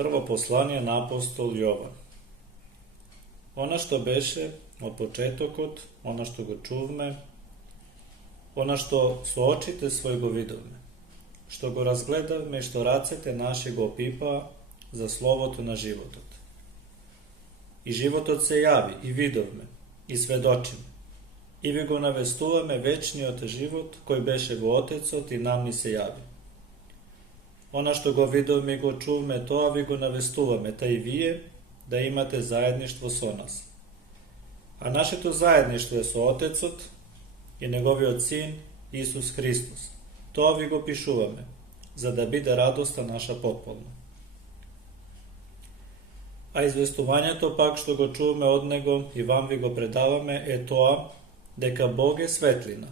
Prvo poslanje na apostol Jovan. Ona što beše od početokot, ona što go čuvme, ona što suočite svojgo vidovme, što go razgledavme i što racete našeg opipa za slovotu na životot. I životot se javi i vidovme i svedočime, i vi go navestuvame večni od život koji beše go Otecot i nam ni se javi. Ona što go vidovme i go čuvme, to a vi go navestuvame, ta i vije, da imate zajedništvo so nas. A naše to zajedništvo je so Otecot i njegovi od Sin Isus Hristos. To a vi go pišuvame, za da bide radosta naša potpolna. A izvestuvanje to pak što go čuvame od Nego i vam vi go predavame je to deka Bog je svetlina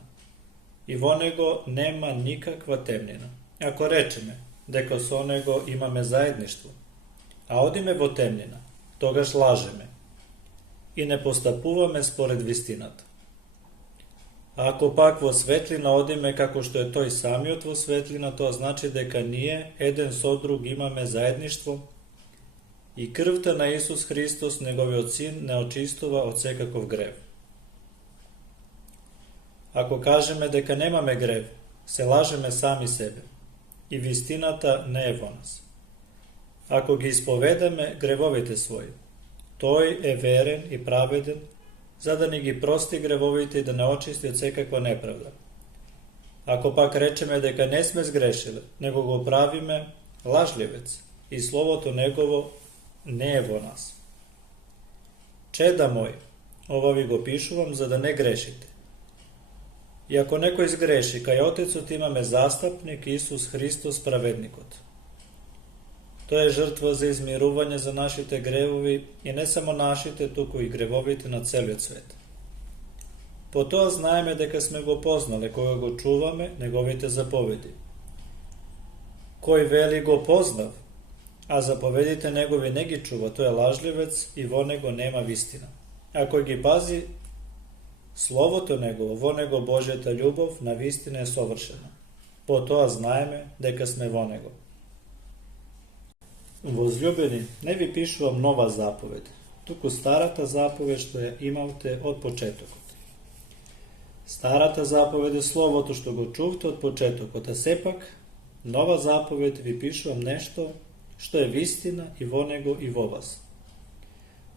i vo Nego nema nikakva temnina. Ako rečeme deka so Nego imame zajedništvo, a odime vo temnina, togaž lažeme i ne postapuvame spored vistinata. A ako pak vo svetlina odime kako što je to i samiot vo svetlina, to znači deka nije eden so drug imame zajedništvo i krvta na Isus Hristos, njegovi od Sin, ne očistova od sekakov grev. Ako kažeme deka nemame grev, se lažeme sami sebe i vistinata ne je vo nas. Ako gi ispovedame grevovite svoje, toj je veren i praveden, za da ni gi prosti grevovite i da ne očisti od sekakva nepravda. Ako pak rečeme deka ne sme zgrešile, nego go pravime lažljivec i slovo to njegovo ne je vo nas. Čeda moj, ovo vi go pišu vam, za da ne grešite. I ako neko izgreši, kaj Otecot imame zastupnik Isus Hristos pravednikot. To je žrtva za izmiruvanje za našite grevovi i ne samo našite, tuku i grevovite na celiot svet. Po to znajme deka sme go poznale, koga go čuvame, njegovite zapovedi. Koji veli go poznav, a zapovedite njegovi ne gi čuva, to je lažljivec i vo nego nema vistina. Ako gi pazi, slovo to njegovo, vo nego Božjeta ljubov na vistine je sovršena. Po to znajme deka sme vo nego. Возлюбени, не ви пишувам нова заповед, туку старата заповед што ја имавте од почетокот. Старата заповед е словото што го чувте од почетокот, а сепак нова заповед ви пишувам нешто што е вистина и во него и во вас.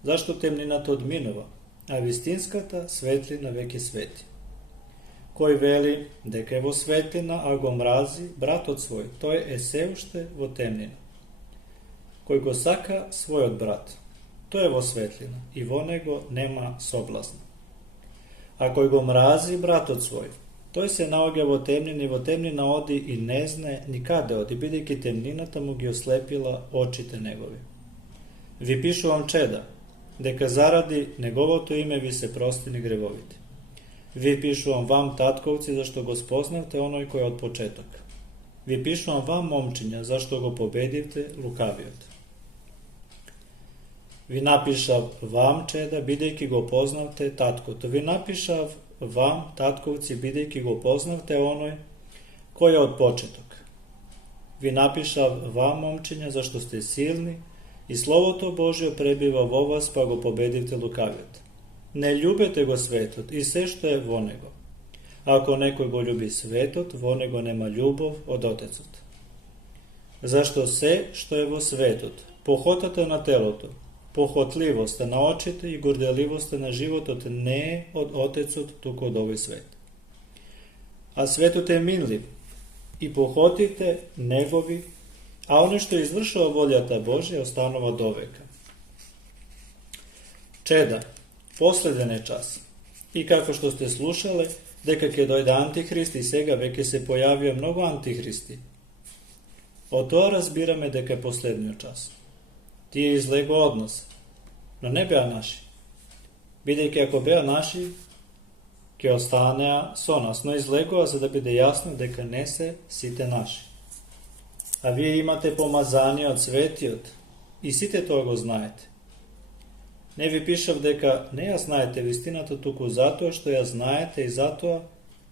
Зашто темнината одминува, а вистинската светлина веќе свети. Кој вели дека е во светлина, а го мрази братот свој, тој е се уште во темнина. Кој го сака својот брат, тој е во светлина и во него нема соблазна. А кој го мрази братот свој, тој се наоѓа во темнина и во темнина оди и не знае никаде оди, бидејќи темнината му ги ослепила очите негови. Ви пишувам, чеда, дека заради неговото име ви се простини гревовите. Ви пишувам вам, татковци, зашто го спознавте оној кој е од почеток. Ви пишувам вам, момчиња, зашто го победивте лукавиот. Ви напишав вам, чеда, бидејќи го познавте таткото. Ви напишав вам, татковци, бидејќи го познавте оној кој е од почеток. Ви напишав вам, момчиња, зашто сте силни и Словото Божие пребива во вас, па го победивте лукавиот. Не љубете го светот и се што е во него. Ако некој го љуби светот, во него нема љубов од Отецот. Зашто се што е во светот, похотата на телото, похотливоста на очите и горделивоста на животот не е од Отецот, туку од овој свет. А светот е минлив и похотите негови, а оне што извршува волјата Божја останува довека. Чеда, последен е час. И како што сте слушале, дека ќе дојде антихрист и сега веќе се појавија многу антихристи. Од тоа разбираме дека е последниот час. Тие излегува од нас, но не беа наши. Бидејќи ако беа наши, ќе останеа со нас, но излегува за да биде јасно дека не се сите наши. А вие имате помазание од светиот и сите тоа го знаете. Не ви пишав дека не ја знаете вистината, туку затоа што ја знаете и затоа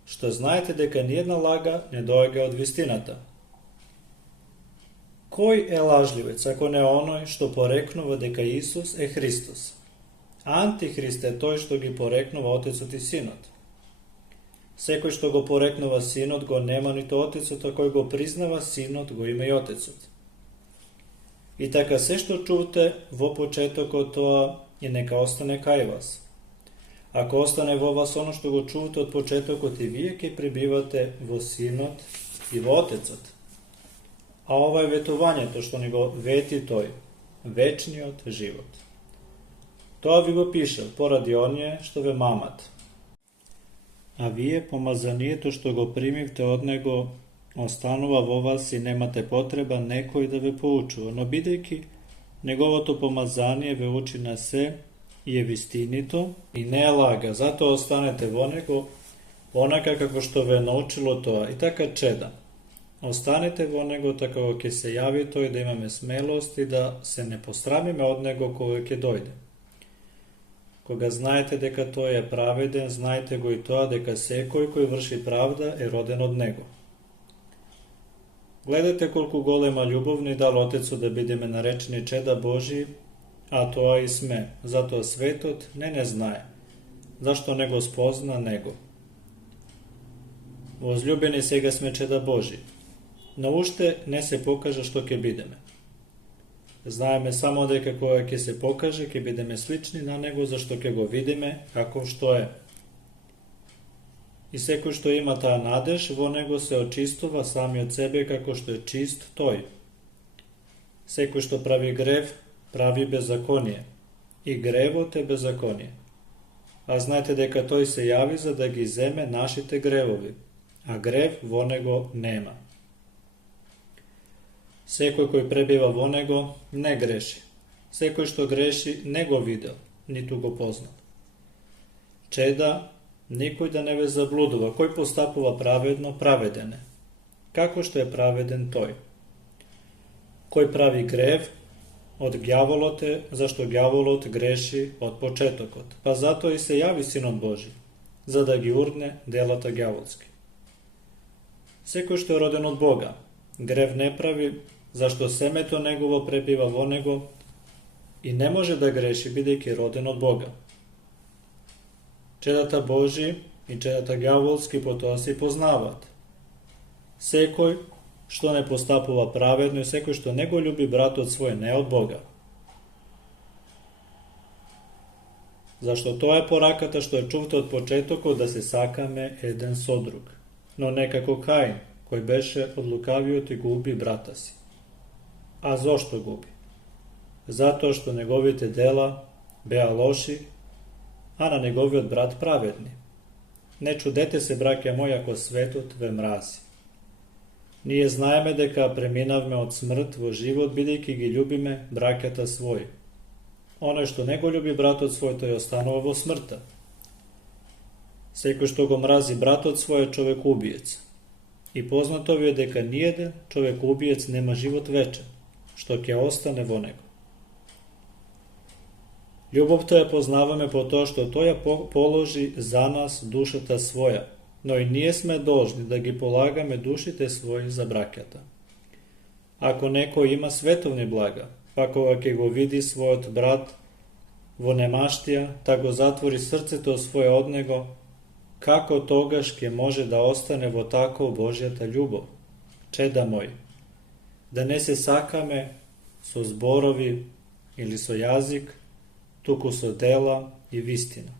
што знаете дека ниедна лага не доаѓа од вистината. Koji je lažljivec, ako ne onoj što poreknuva дека Isus je Hristos? Антихрист е тој што ги порекнува Отецот и Синот. Секој што го порекнува Синот го нема нито Отецот, а кој го признава Синот го има и Отецот. И така се што чувате во почетокот тоа и нека остане кај вас. Ако остане во вас оно што го чувате од почетокот, и вие ќе пребивате во Синот и во Отецот. А ова е ветувањето што ни го вети тој, вечниот живот. Тоа ви го пишав поради оние што ве мамат. А вие помазанието што го примивте од него останува во вас и немате потреба некој да ве поучува, но бидејќи неговото помазание ве учи на се и е вистинито и не е лага, затоа останете во него онака како што ве научило тоа. И така чеда, останете во него така кога ќе се јави тој, да имаме смелост и да се не посрамиме од него кога ќе дојде. Кога знаете дека тој е праведен, знаете го и тоа дека секој кој врши правда е роден од него. Гледате колку голема љубов ни дал Отецот да бидеме наречени чеда Божии, а тоа и сме, затоа светот не знае, зашто не го спозна него. Возлюбени, сега сме чеда Божии, но уште не се покажа што ќе бидеме. Знаеме само дека кога ќе се покаже, ќе бидеме слични на него, зашто ќе го видиме како што е. И секој што има таа надеж, во него се очистува самиот себе како што е чист тој. Секој што прави грев, прави беззаконие. И гревот е беззаконие. А знаете дека тој се јави за да ги земе нашите гревови, а грев во него нема. Секој кој пребива во него не греши. Секој што греши не го видел, ниту го познал. Чеда, никој да не ве заблудува. Кој постапува праведно, праведен е. Како што е праведен тој. Кој прави грев, од ѓаволот е, зашто ѓаволот греши од почетокот. Па затоа и се јави Синот Божи, за да ги урне делата ѓаволски. Секој што е роден од Бога, грев не прави, зашто семето негово пребива во него и не може да греши, бидејќи роден од Бога. Чедата Божи и чедата ѓаволски потоа се познаваат. Секој што не постапува праведно и секој што не го љуби братот свој не од Бога. Зашто тоа е пораката што ја чувате од почетокот, да се сакаме еден со друг, но не како Каин, кој беше од лукавиот и го уби брата си. А зошто го уби? Затоа што неговите дела беа лоши, а на неговиот брат праведни. Не чудете се, браќа мои, ако светот ве мрази. Ние знаеме дека преминавме од смрт во живот, бидејќи ги љубиме браќата своји. Оној што не го љуби братот свој, тој останува во смртта. Секој што го мрази братот свој е човек убиец. И познато ви е дека ниеден човек убиец нема живот вечен, што ќе остане во него. Љубовта ја познаваме по тоа што тој ја положи за нас душата своја, но и ние сме должни да ги полагаме душите своји за браќата. Ако некој има световни блага, па кога ќе го види својот брат во немаштија, та го затвори срцето своје од него, како тогаш ќе може да остане во тако Божјата љубов? Чеда мој, да не се сакаме со зборови или со јазик, туку со дела и вистина.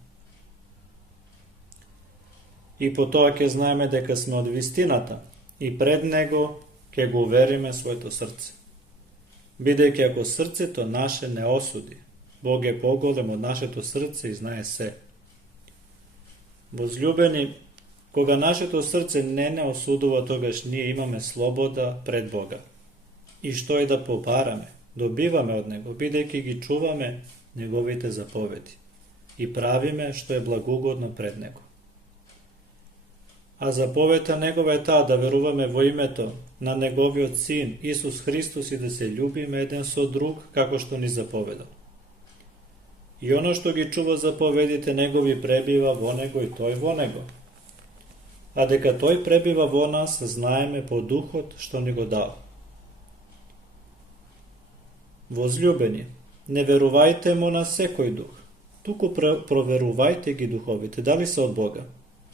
И по тоа ќе знаеме дека сме од вистината и пред него ќе го увериме своето срце. Бидејќи ако срцето наше не осуди, Бог е поголем од нашето срце и знае се. Возлюбени, кога нашето срце не осудува, тогаш ние имаме слобода пред Бога. И што и да побараме, добиваме од него, бидејќи ги чуваме неговите заповеди и правиме што е благогодно пред него. А заповедта негова е таа да веруваме во името на неговиот Син Исус Христос и да се љубиме еден со друг како што ни заповедал. И оно што ги чува заповедите негови пребива во него и тој во него. А дека тој пребива во нас, знаеме по духот што ни го дава. Возлюбени, не верувайте му на секој дух, туку проверувајте ги духовите, дали се од Бога,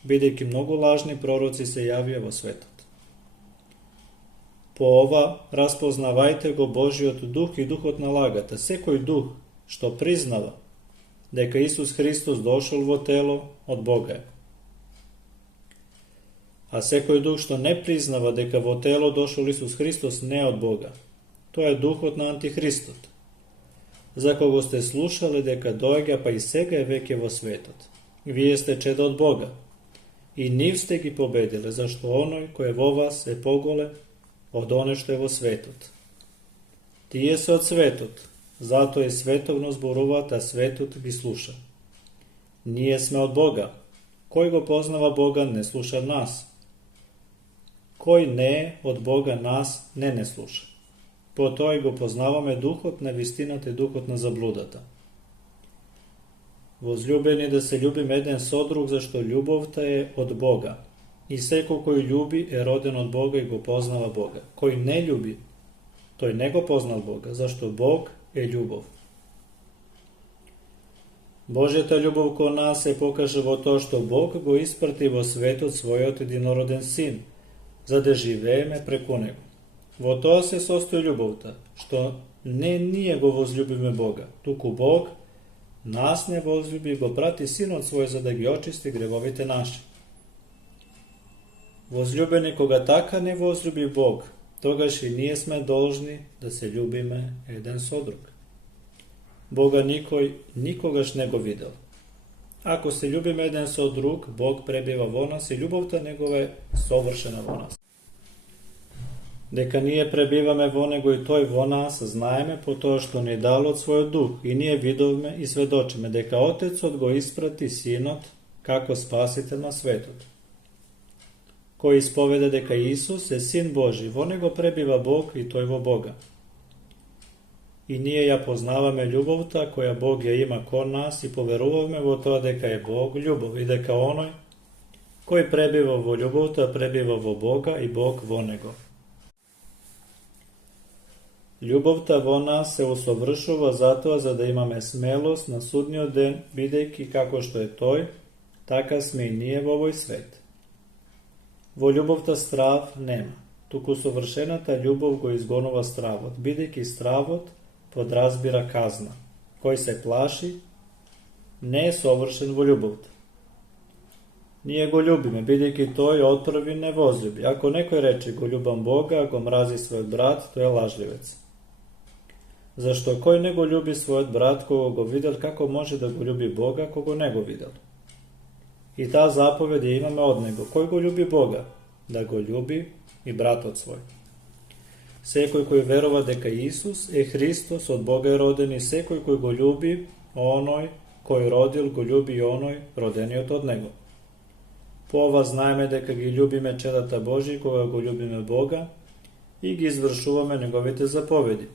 бидејќи многу лажни пророци се јавија во светот. По ова распознавајте го Божиот дух и духот на лагата. Секој дух што признава дека Исус Христос дошол во тело, од Бога е. А секој дух што не признава дека во тело дошол Исус Христос, не е од Бога. Тоа е духот на Антихристот, за кого сте слушале дека доаѓа, па и сега е веќе во светот. Вие сте чеда од Бога и нив сте ги победиле, зашто оној кој е во вас е поголем од оној што е во светот. Тие се од светот, затоа и световно зборуваат, а светот ги слуша. Ние сме од Бога. Кој го познава Бога, не слуша нас. Кој не е од Бога, нас не слуша. По тоа и го познаваме духот на вистината и духот на заблудата. Возлюбени, да се љубиме еден со друг, зашто љубовта е од Бога. И секој кој љуби е роден од Бога и го познава Бога. Кој не љуби, тој не го познал Бога, зашто Бог е љубов. Божјата љубов кон нас се покаже во тоа што Бог го испрати во светот својот единороден син, за да живееме преку него. Во тоа се состои љубовта, што не ние го возлюбиме Бога, туку Бог нас не возлюби и го прати синот свој за да ги очисти гревовите наши. Возлюбени, кога така не возлюби Бог, тогаш и ние сме должни да се љубиме еден со друг. Бога никој никогаш не го видел. Ако се љубиме еден со друг, Бог пребива во нас и љубовта негова е совршена во нас. Дека ние пребиваме во Него и Тој во нас, знаеме по тоа што ни дал од својот дух и ние видовме и сведочиме дека Отецот го испрати Синот како Спасител на светот. Кој исповеда дека Исус е Син Божи, во Него пребива Бог и Тој во Бога. И ние ја познаваме љубовта која Бог ја има кон нас и поверуваме во тоа дека е Бог љубов и дека оној кој пребива во љубовта пребива во Бога и Бог во Него. Љубовта во нас се усовршува затоа за да имаме смелост на судниот ден, бидејќи како што е Тој, така сме и ние во овој свет. Во љубовта страв нема, туку совршената љубов го изгонува стравот, бидејќи стравот подразбира казна. Кој се плаши, не е совршен во љубовта. Ние го љубиме, бидејќи Тој отпрви не возлюби. Ако некој рече го љубам Бога, а го мрази својот брат, тој е лажливец. Зашто кој не го љуби својот брат, кога го видел, како може да го љуби Бога, кога не го видел? И таа заповед ја имаме од Него. Кој го љуби Бога, да го љуби и братот свој. Секој кој верува дека Исус е Христос, од Бога е роден, и секој кој го љуби, оној кој родил, го љуби и оној родениот од Него. По ова знаеме дека ги љубиме чедата Божи, кога го љубиме Бога и ги извршуваме Неговите заповеди.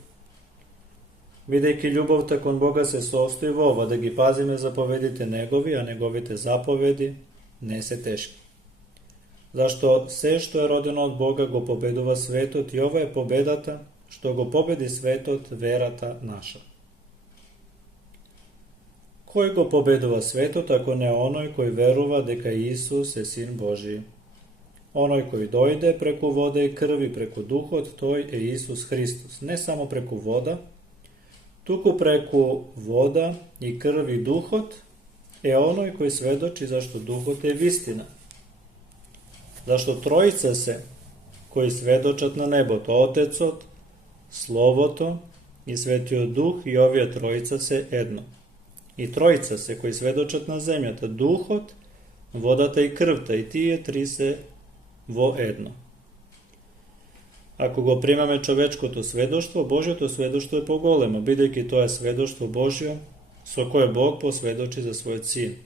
Бидејќи љубовта кон Бога се состои во ова, да ги пазиме заповедите Негови, а Неговите заповеди не се тешки. Зашто се што е родено од Бога го победува светот и ова е победата што го победи светот, верата наша. Кој го победува светот, ако не оној кој верува дека Исус е Син Божи? Оној кој дојде преку вода и крви, преку Духот, тој е Исус Христос. Не само преку вода, туку преку вода и крви Духот е оној кој сведочи зашто Духот е вистина. Зашто тројца се кои сведочат на небото, Отецот, Словото и Светиот Дух, и овие тројца се едно. И тројца се кои сведочат на земјата, Духот, водата и крвта, и тие три се во едно. Ако го примаме човечкото сведоштво, Божјото сведоштво е поголемо, бидејќи тоа е сведоштво Божјо, со кое Бог посведочи за својот Син.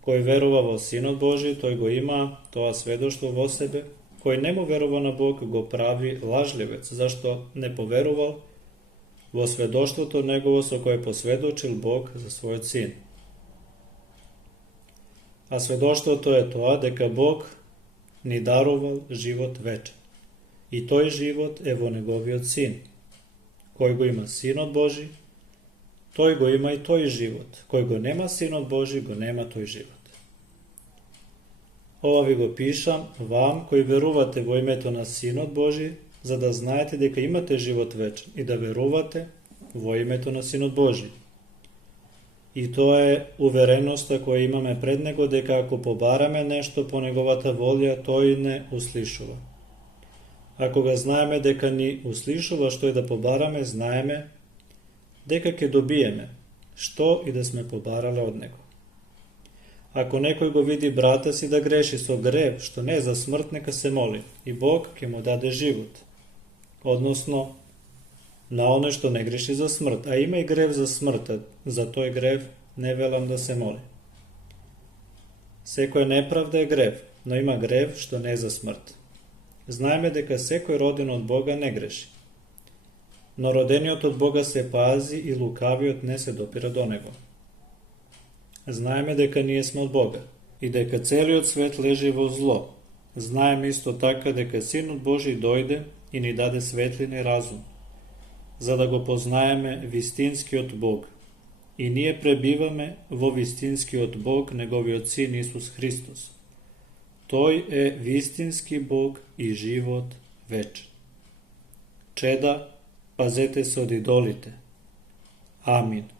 Кој верува во Синот Божи, тој го има тоа сведоштво во себе. Кој не му верува на Бог, го прави лажливец, зашто не поверувал во сведоштвото Негово со кое посведочил Бог за својот Син. А сведоштвото е тоа дека Бог ни дарувал живот вечен. И тој живот е во Неговиот Син. Koji го има Синот Божи, тој го има и тој живот. Кој го нема Синот Божи, го нема тој живот. Ова ви го пишам вам кои верувате во името на Синот Божи, за да знаете дека имате живот вечен и да верувате во името на Синот Божи. И тоа е увереноста која имаме пред Него, дека ако побараме нешто по Неговата волја, тој не услишува. Ако го знаеме дека ни услишува што и да побараме, знаеме дека ќе добиеме што и да сме побарале од Него. Ако некој го види брата си да греши со грев, што не е за смрт, нека се моли, и Бог ќе му даде живот. Односно, на оне што не греши за смрт, а има и грев за смрт, за тој грев не велам да се моли. Секоја неправда е грев, но има грев што не е за смрт. Знаеме дека секој роден од Бога не греши, но родениот од Бога се пази и лукавиот не се допира до него. Знаеме дека ние сме од Бога и дека целиот свет лежи во зло. Знаеме исто така дека Синот Божи дојде и ни даде светлина и разум, за да го познаеме вистинскиот Бог. И ние пребиваме во вистинскиот Бог, Неговиот Син Исус Христос. Тој е вистински Бог и живот вечен. Чеда, пазете се од идолите. Амин.